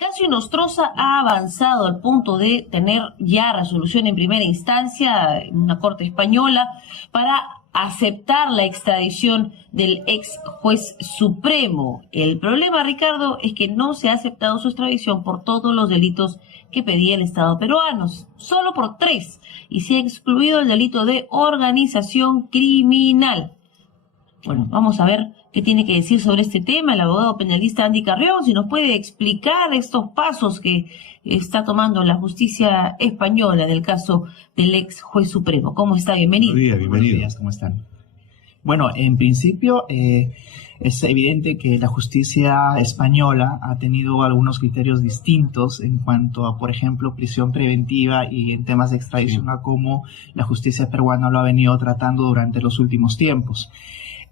Caso Inostroza ha avanzado al punto de tener ya resolución en primera instancia en una corte española para aceptar la extradición del ex juez supremo. El problema, Ricardo, es que no se ha aceptado su extradición por todos los delitos que pedía el Estado peruano, solo por 3, y se ha excluido el delito de organización criminal. Bueno, vamos a ver qué tiene que decir sobre este tema el abogado penalista Andy Carrión, si nos puede explicar estos pasos que está tomando la justicia española en el caso del ex juez supremo. ¿Cómo está? Bienvenido. Buenos días, ¿cómo están? Bueno, en principio es evidente que la justicia española ha tenido algunos criterios distintos en cuanto a, por ejemplo, prisión preventiva y en temas de extradición, a cómo la justicia peruana lo ha venido tratando durante los últimos tiempos.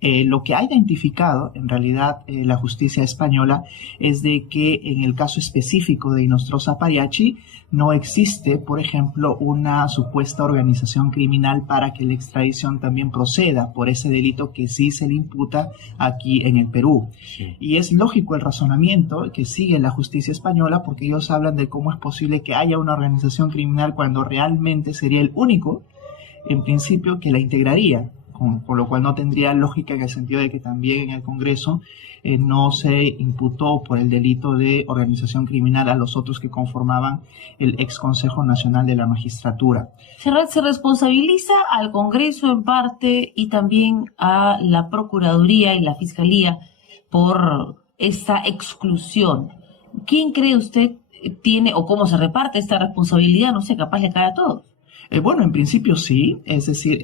Lo que ha identificado en realidad la justicia española es de que en el caso específico de Inostroza Pariachi no existe, por ejemplo, una supuesta organización criminal para que la extradición también proceda por ese delito que sí se le imputa aquí en el Perú. Sí. Y es lógico el razonamiento que sigue la justicia española, porque ellos hablan de cómo es posible que haya una organización criminal cuando realmente sería el único, en principio, que la integraría. Con lo cual no tendría lógica en el sentido de que también en el Congreso no se imputó por el delito de organización criminal a los otros que conformaban el ex Consejo Nacional de la Magistratura. Se responsabiliza al Congreso en parte y también a la Procuraduría y la Fiscalía por esta exclusión. ¿Quién cree usted tiene o cómo se reparte esta responsabilidad? No sé, capaz le cae a todos. Bueno, en principio sí, es decir,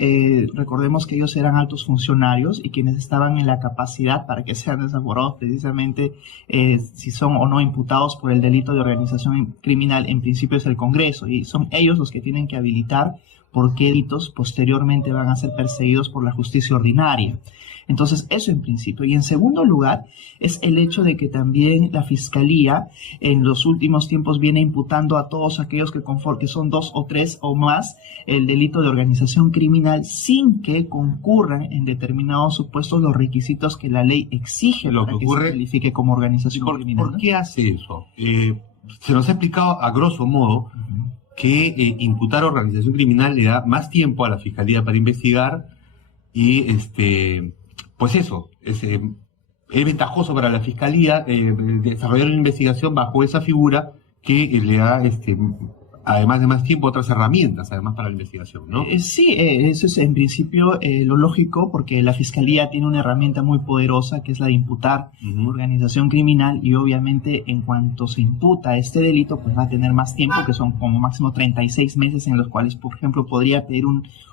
recordemos que ellos eran altos funcionarios y quienes estaban en la capacidad para que sean desaforados precisamente si son o no imputados por el delito de organización criminal, en principio es el Congreso, y son ellos los que tienen que habilitar por qué delitos posteriormente van a ser perseguidos por la justicia ordinaria. Entonces, eso en principio. Y en segundo lugar, es el hecho de que también la Fiscalía en los últimos tiempos viene imputando a todos aquellos que son 2 o 3 o más el delito de organización criminal sin que concurran en determinados supuestos los requisitos que la ley exige para que se califique como organización criminal. ¿Por qué hace eso? Se nos ha explicado a grosso modo que imputar organización criminal le da más tiempo a la Fiscalía para investigar y pues eso, es ventajoso para la Fiscalía desarrollar una investigación bajo esa figura que le da, además de más tiempo, otras herramientas, además, para la investigación, ¿no? Sí, eso es en principio lo lógico, porque la Fiscalía tiene una herramienta muy poderosa, que es la de imputar organización criminal, y obviamente en cuanto se imputa este delito, pues va a tener más tiempo, que son como máximo 36 meses, en los cuales, por ejemplo, podría pedir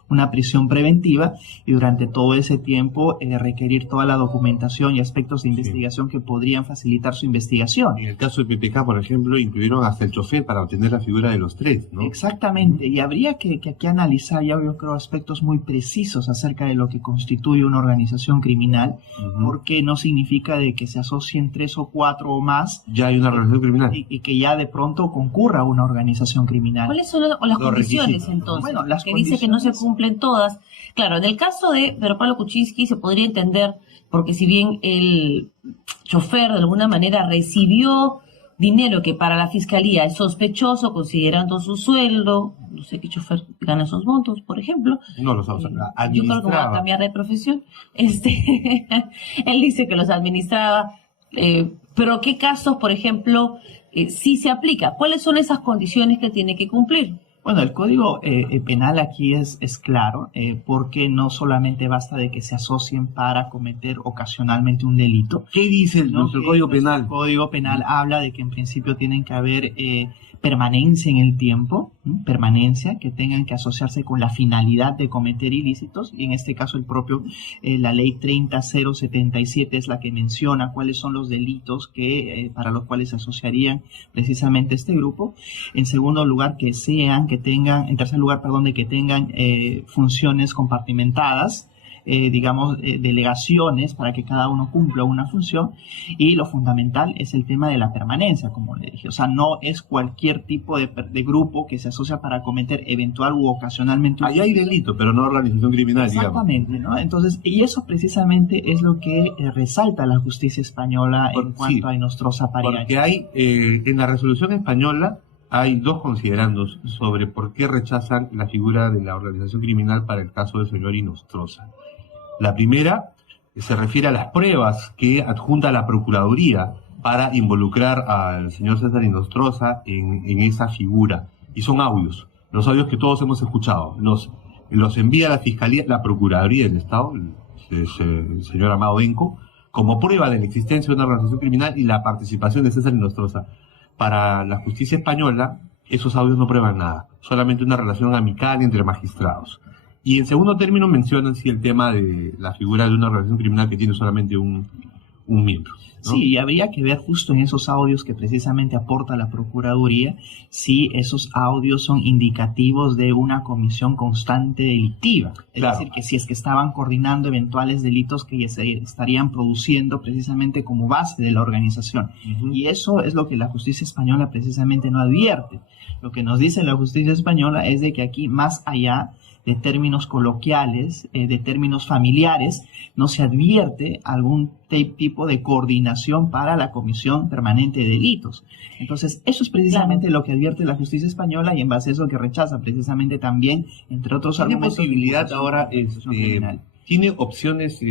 una prisión preventiva y durante todo ese tiempo requerir toda la documentación y aspectos de investigación que podrían facilitar su investigación. En el caso de PPK, por ejemplo, incluyeron hasta el chofer para obtener la figura de los 3, ¿no? Exactamente, y habría que aquí analizar, ya yo creo, aspectos muy precisos acerca de lo que constituye una organización criminal, porque no significa de que se asocien 3 o 4 o más. Ya hay una organización criminal. Y que ya de pronto concurra una organización criminal. ¿Cuáles son las condiciones entonces? Bueno, las que dice que no se cumplen todas. Claro, en el caso de Pedro Pablo Kuczynski se podría entender, porque si bien el chofer de alguna manera recibió dinero que para la Fiscalía es sospechoso, considerando su sueldo, no sé qué chofer gana esos montos, por ejemplo. No los vamos a yo creo que va a cambiar de profesión. Él dice que los administraba, pero ¿qué casos, por ejemplo, sí se aplica? ¿Cuáles son esas condiciones que tiene que cumplir? Bueno, el Código Penal aquí es claro, porque no solamente basta de que se asocien para cometer ocasionalmente un delito. ¿Qué dice nuestro Código Penal? El Código Penal habla de que en principio tienen que haber permanencia en el tiempo, permanencia, que tengan que asociarse con la finalidad de cometer ilícitos, y en este caso el propio, la ley 30.077 es la que menciona cuáles son los delitos que para los cuales se asociarían precisamente este grupo. En segundo lugar, en tercer lugar, de que tengan funciones compartimentadas, delegaciones para que cada uno cumpla una función, y lo fundamental es el tema de la permanencia, como le dije. O sea, no es cualquier tipo de grupo que se asocia para cometer eventual u ocasionalmente. Ahí hay delito, pero no organización criminal, exactamente, digamos. ¿No? Entonces, y eso precisamente es lo que resalta la justicia española en cuanto a Inostroza Pariachi. Porque hay, en la resolución española, hay dos considerandos sobre por qué rechazan la figura de la organización criminal para el caso del señor Inostroza. La primera se refiere a las pruebas que adjunta la Procuraduría para involucrar al señor César Inostroza en esa figura. Y son audios, los audios que todos hemos escuchado. Los envía la Fiscalía, la Procuraduría del Estado, el señor Amado Benco, como prueba de la existencia de una organización criminal y la participación de César Inostroza. Para la justicia española, esos audios no prueban nada, solamente una relación amical entre magistrados. Y en segundo término mencionan sí el tema de la figura de una organización criminal que tiene solamente un miembro, ¿no? Sí, y habría que ver justo en esos audios que precisamente aporta la Procuraduría, si esos audios son indicativos de una comisión constante delictiva. Es decir, que si es que estaban coordinando eventuales delitos que se estarían produciendo precisamente como base de la organización. Y eso es lo que la justicia española precisamente no advierte. Lo que nos dice la justicia española es de que aquí, más allá de términos coloquiales, de términos familiares, no se advierte algún tipo de coordinación para la comisión permanente de delitos. Entonces, eso es precisamente lo que advierte la justicia española, y en base a eso que rechaza precisamente también, entre otros argumentos. ¿Tiene posibilidad ahora, tiene opciones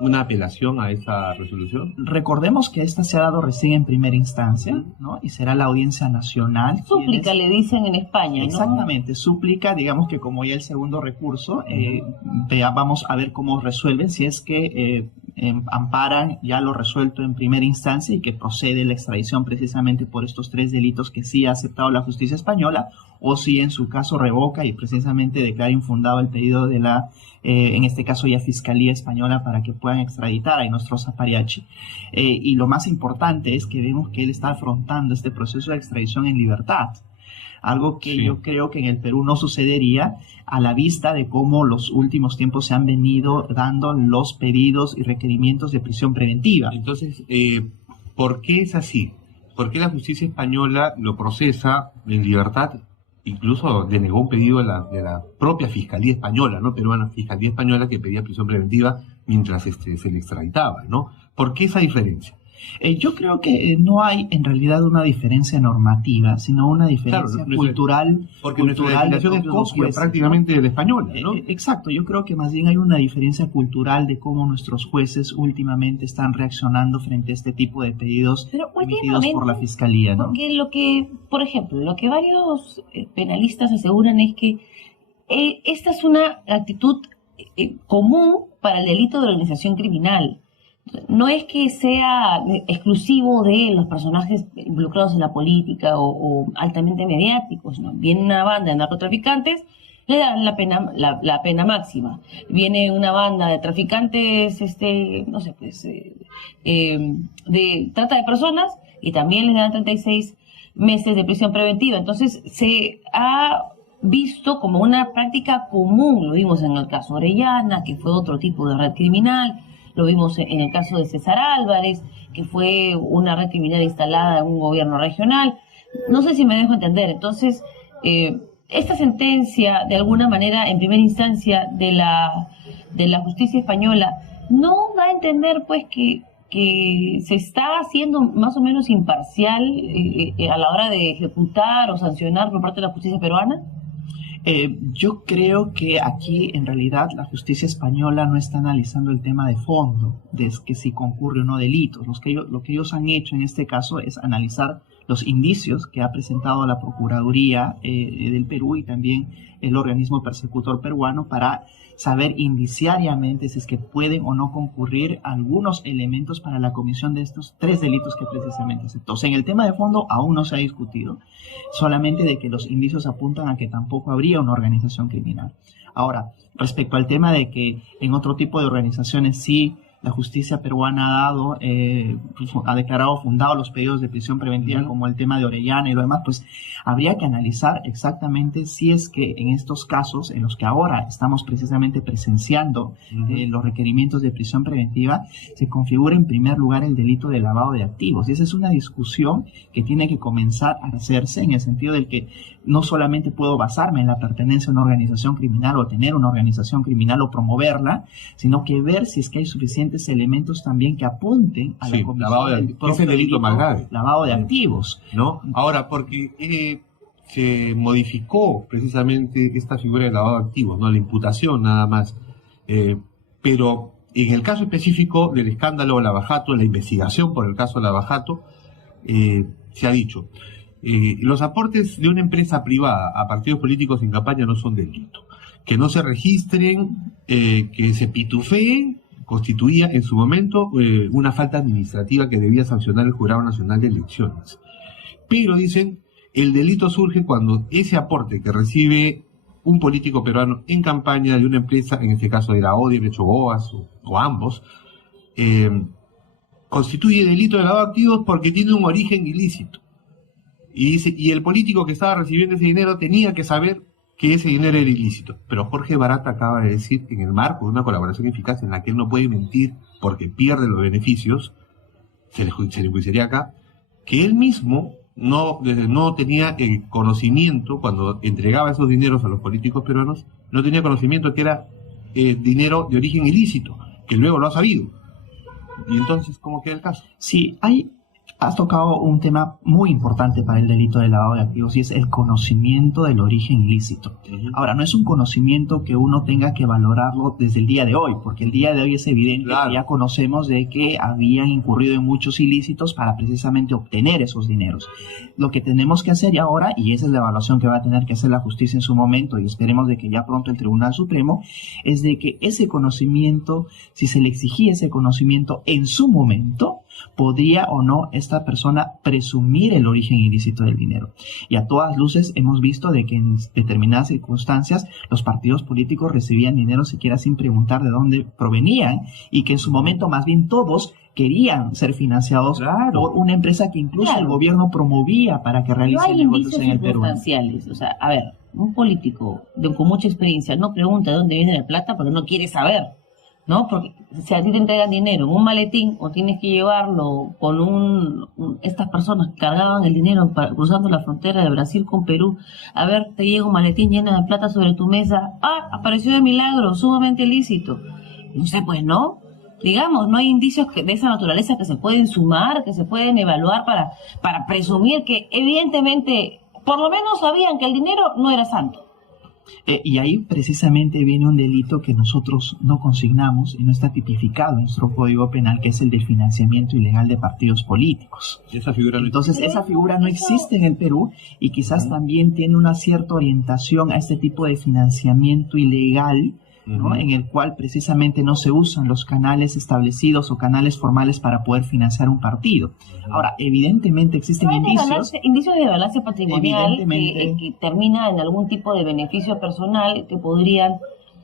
una apelación a esa resolución? Recordemos que esta se ha dado recién en primera instancia, ¿no? Y será la Audiencia Nacional. Súplica le dicen en España, ¿no? Exactamente, súplica, digamos que como ya el segundo recurso, vamos a ver cómo resuelven, si es que amparan ya lo resuelto en primera instancia y que procede la extradición precisamente por estos 3 delitos que sí ha aceptado la justicia española, o si en su caso revoca y precisamente declara infundado el pedido de la, en este caso ya Fiscalía Española, para que puedan extraditar a Inostroza Pariachi. Y lo más importante es que vemos que él está afrontando este proceso de extradición en libertad. Algo que yo creo que en el Perú no sucedería, a la vista de cómo los últimos tiempos se han venido dando los pedidos y requerimientos de prisión preventiva. Entonces, ¿por qué es así? ¿Por qué la justicia española lo procesa en libertad? Incluso denegó un pedido de la propia Fiscalía Española, no peruana, Fiscalía Española, que pedía prisión preventiva mientras se le extraditaba, ¿no? ¿Por qué esa diferencia? Yo creo que no hay en realidad una diferencia normativa, sino una diferencia cultural. Porque nuestra legislación es copia prácticamente de la española, ¿no? Exacto, yo creo que más bien hay una diferencia cultural de cómo nuestros jueces últimamente están reaccionando frente a este tipo de pedidos emitidos por la Fiscalía, ¿no? Porque por ejemplo, lo que varios penalistas aseguran es que esta es una actitud común para el delito de organización criminal. No es que sea exclusivo de los personajes involucrados en la política o altamente mediáticos, ¿no? Viene una banda de narcotraficantes, le dan la pena máxima. Viene una banda de traficantes, de trata de personas, y también les dan 36 meses de prisión preventiva. Entonces se ha visto como una práctica común. Lo vimos en el caso Orellana, que fue otro tipo de red criminal. Lo vimos en el caso de César Álvarez, que fue una red criminal instalada en un gobierno regional. No sé si me dejo entender. Entonces, esta sentencia, de alguna manera, en primera instancia, de la justicia española, no da a entender, pues, que se está haciendo más o menos imparcial a la hora de ejecutar o sancionar por parte de la justicia peruana. Yo creo que aquí en realidad la justicia española no está analizando el tema de fondo, de que si concurre o no delitos. Lo que ellos han hecho en este caso es analizar los indicios que ha presentado la Procuraduría del Perú y también el organismo persecutor peruano para saber indiciariamente si es que pueden o no concurrir algunos elementos para la comisión de estos 3 delitos que precisamente aceptó. O sea, en el tema de fondo aún no se ha discutido, solamente de que los indicios apuntan a que tampoco habría una organización criminal. Ahora, respecto al tema de que en otro tipo de organizaciones sí la justicia peruana ha declarado fundado los pedidos de prisión preventiva, como el tema de Orellana y lo demás, pues habría que analizar exactamente si es que en estos casos en los que ahora estamos precisamente presenciando los requerimientos de prisión preventiva, se configura en primer lugar el delito de lavado de activos. Y esa es una discusión que tiene que comenzar a hacerse, en el sentido del que no solamente puedo basarme en la pertenencia a una organización criminal o tener una organización criminal o promoverla, sino que ver si es que hay suficientes elementos también que apunten a la comisión del propio es el delito más grave. Lavado de activos. ¿No? Ahora, porque se modificó precisamente esta figura de lavado de activos, ¿no? La imputación nada más. Pero en el caso específico del escándalo Lavajato, la investigación por el caso Lavajato, se ha dicho, los aportes de una empresa privada a partidos políticos en campaña no son delito. Que no se registren, que se pitufeen, constituía en su momento una falta administrativa que debía sancionar el Jurado Nacional de Elecciones. Pero dicen, el delito surge cuando ese aporte que recibe un político peruano en campaña de una empresa, en este caso de la Odebrecht o BOAS o ambos, constituye delito de lavado de activos porque tiene un origen ilícito. Y dice, y el político que estaba recibiendo ese dinero tenía que saber que ese dinero era ilícito. Pero Jorge Barata acaba de decir, en el marco de una colaboración eficaz en la que él no puede mentir porque pierde los beneficios, se le juiciaría acá, que él mismo no tenía el conocimiento, cuando entregaba esos dineros a los políticos peruanos, no tenía conocimiento que era dinero de origen ilícito, que luego lo ha sabido. Y entonces, ¿cómo queda el caso? Sí, has tocado un tema muy importante para el delito de lavado de activos, y es el conocimiento del origen ilícito. Ahora, no es un conocimiento que uno tenga que valorarlo desde el día de hoy, porque el día de hoy es evidente que ya conocemos de que habían incurrido en muchos ilícitos para precisamente obtener esos dineros. Lo que tenemos que hacer ahora, y esa es la evaluación que va a tener que hacer la justicia en su momento, y esperemos de que ya pronto el Tribunal Supremo, es de que ese conocimiento, si se le exigía ese conocimiento en su momento, podría o no esta persona presumir el origen ilícito del dinero. Y a todas luces hemos visto de que en determinadas circunstancias los partidos políticos recibían dinero siquiera sin preguntar de dónde provenían, y que en su momento más bien todos querían ser financiados por una empresa que incluso el gobierno promovía para que realicen negocios en el Perú. O sea, a ver, un político con mucha experiencia no pregunta de dónde viene la plata porque no quiere saber, ¿no? Porque si a ti te entregan dinero en un maletín o tienes que llevarlo con estas personas que cargaban el dinero cruzando la frontera de Brasil con Perú, a ver, te llega un maletín lleno de plata sobre tu mesa, apareció de milagro, sumamente ilícito. No sé, pues, ¿no? Digamos, no hay indicios de esa naturaleza que se pueden sumar, que se pueden evaluar para presumir que evidentemente, por lo menos sabían que el dinero no era santo. Y ahí precisamente viene un delito que nosotros no consignamos y no está tipificado en nuestro Código Penal, que es el del financiamiento ilegal de partidos políticos. Esa figura no existe en el Perú, y quizás también tiene una cierta orientación a este tipo de financiamiento ilegal, ¿no? En el cual precisamente no se usan los canales establecidos o canales formales para poder financiar un partido. Ahora, evidentemente existen indicios de balance patrimonial que termina en algún tipo de beneficio personal que podrían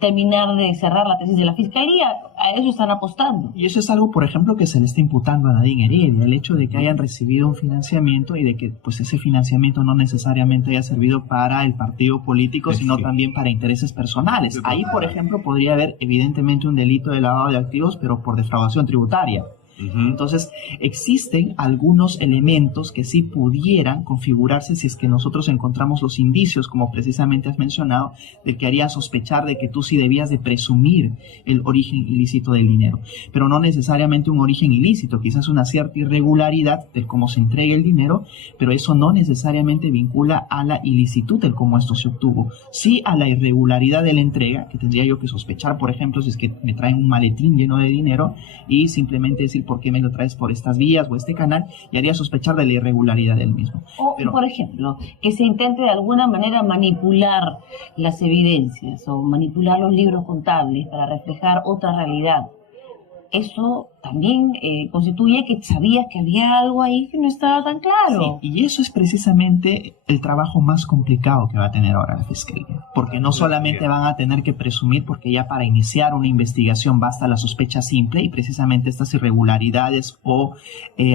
terminar de cerrar la tesis de la Fiscalía. A eso están apostando. Y eso es algo, por ejemplo, que se le está imputando a Nadine Heredia, el hecho de que hayan recibido un financiamiento y de que pues ese financiamiento no necesariamente haya servido para el partido político, sino también para intereses personales. Ahí, por ejemplo, podría haber evidentemente un delito de lavado de activos, pero por defraudación tributaria. Entonces, existen algunos elementos que sí pudieran configurarse si es que nosotros encontramos los indicios, como precisamente has mencionado, de que haría sospechar de que tú sí debías de presumir el origen ilícito del dinero. Pero no necesariamente un origen ilícito, quizás una cierta irregularidad de cómo se entrega el dinero, pero eso no necesariamente vincula a la ilicitud del cómo esto se obtuvo. Sí a la irregularidad de la entrega, que tendría yo que sospechar, por ejemplo, si es que me traen un maletín lleno de dinero y simplemente decir por qué me lo traes por estas vías o este canal, y haría sospechar de la irregularidad del mismo. Pero, por ejemplo, que se intente de alguna manera manipular las evidencias o manipular los libros contables para reflejar otra realidad. eso también constituye que sabías que había algo ahí que no estaba tan claro. Sí, y eso es precisamente el trabajo más complicado que va a tener ahora la Fiscalía, porque no solamente van a tener que presumir, porque ya para iniciar una investigación basta la sospecha simple, y precisamente estas irregularidades o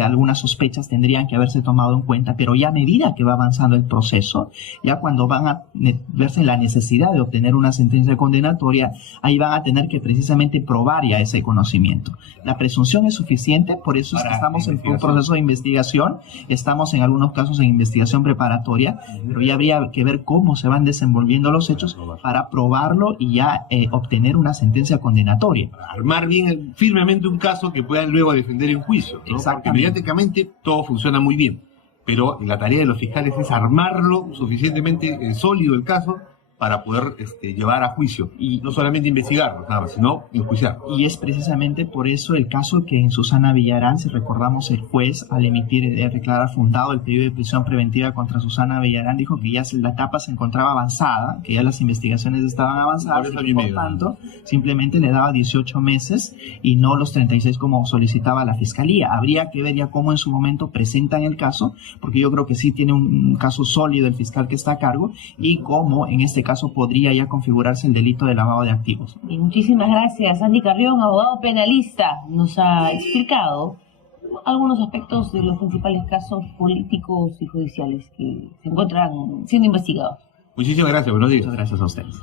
algunas sospechas tendrían que haberse tomado en cuenta, pero ya a medida que va avanzando el proceso, ya cuando van a verse la necesidad de obtener una sentencia condenatoria, ahí van a tener que precisamente probar ya ese conocimiento. La presunción es suficiente, por eso es que estamos en un proceso de investigación, estamos en algunos casos en investigación preparatoria, pero ya habría que ver cómo se van desenvolviendo los hechos para probarlo y ya obtener una sentencia condenatoria. Armar bien, firmemente un caso que puedan luego defender en juicio, ¿no? Porque mediáticamente todo funciona muy bien, pero la tarea de los fiscales es armarlo suficientemente sólido el caso para poder llevar a juicio, y no solamente investigarlo, nada más, sino enjuiciarlo. Y es precisamente por eso el caso que en Susana Villarán, si recordamos, el juez al declarar fundado el pedido de prisión preventiva contra Susana Villarán, dijo que ya la etapa se encontraba avanzada, que ya las investigaciones estaban avanzadas, y por tanto simplemente le daba 18 meses y no los 36 como solicitaba la Fiscalía. Habría que ver ya cómo en su momento presentan el caso, porque yo creo que sí tiene un caso sólido el fiscal que está a cargo, y cómo en este caso podría ya configurarse el delito de lavado de activos. Y muchísimas gracias, Andy Carrión, abogado penalista. Nos ha explicado algunos aspectos de los principales casos políticos y judiciales que se encuentran siendo investigados. Muchísimas gracias, buenos días. Muchas gracias a ustedes.